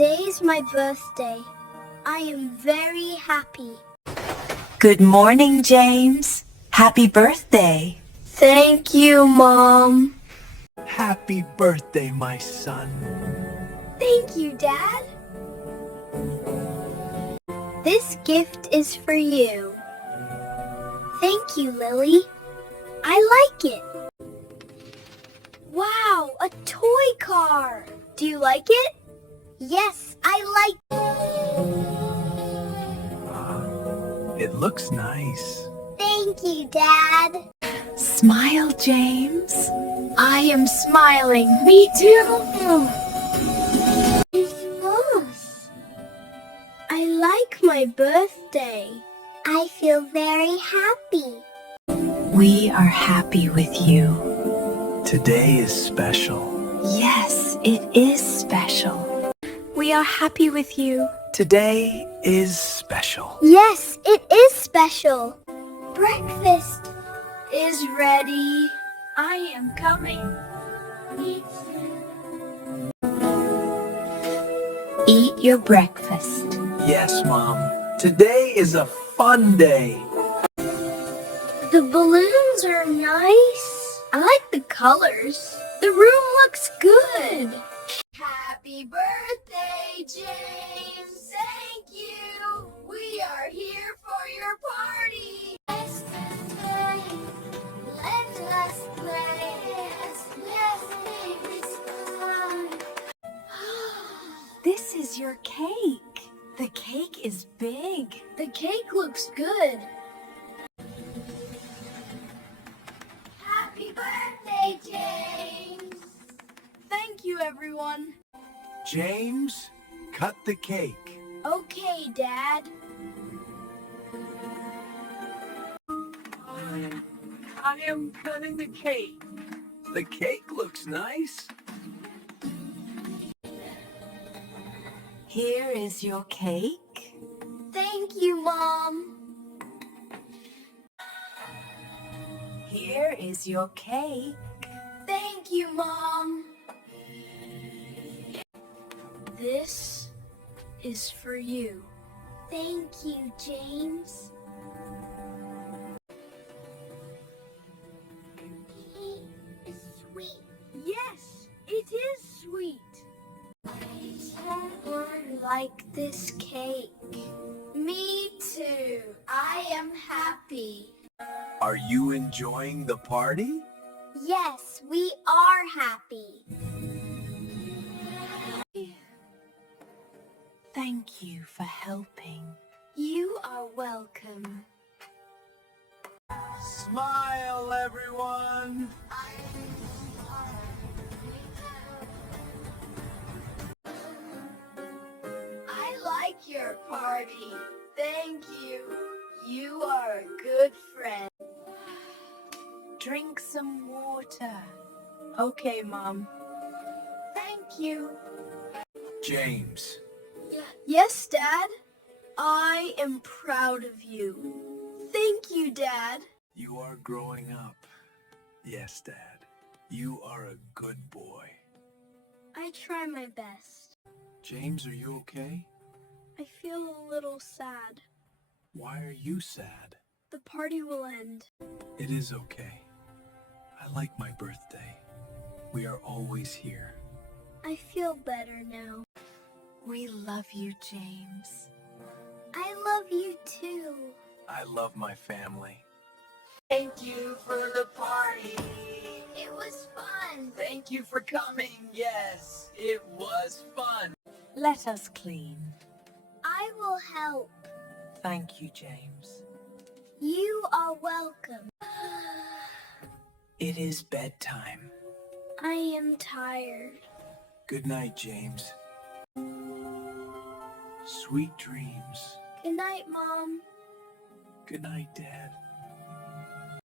Today is my birthday. I am very happy. Good morning, James. Happy birthday. Thank you, Mom. Happy birthday, my son. Thank you, Dad. This gift is for you. Thank you, Lily. I like it. Wow, a toy car. Do you like it? Yes, I like it. It looks nice. Thank you, Dad. Smile, James. I am smiling. Me too. Christmas. I like my birthday. I feel very happy. We are happy with you. Today is special. Yes, it is special. We are happy with you. Today is special. Yes, it is special. Breakfast is ready. I am coming. Eat your breakfast. Yes, Mom. Today is a fun day. The balloons are nice. I like the colors. The room looks good. Happy birthday, James. Thank you. We are here for your party. Let's play. Let us play. Yes, it's fun. This is your cake. The cake is big. The cake looks good. Happy birthday, James. Thank you, everyone. James, cut the cake. Okay, Dad. I am cutting the cake. The cake looks nice. Here is your cake. Thank you, Mom. Here is your cake. Thank you, Mom. This is for you. Thank you, James. It's sweet. Yes, it is sweet. I like this cake. Me too. I am happy. Are you enjoying the party? Yes, we are happy. Thank you for helping. You are welcome. Smile, everyone. I like your party. Thank you. You are a good friend. Drink some water. Okay, Mom. Thank you. James, Yes, Dad. I am proud of you. Thank you, Dad. you are growing up. Yes, Dad. You are a good boy. I try my best. James, are you okay? I feel a little sad. Why are you sad? The party will end. It is okay. I like my birthday. We are always here. I feel better now. We love you, James. I love you too. I love my family. Thank you for the party. It was fun. Thank you for coming. Yes, it was fun. Let us clean. I will help. Thank you, James. You are welcome. It is bedtime. I am tired. Good night, James. Sweet dreams. Good night, Mom. Good night, Dad.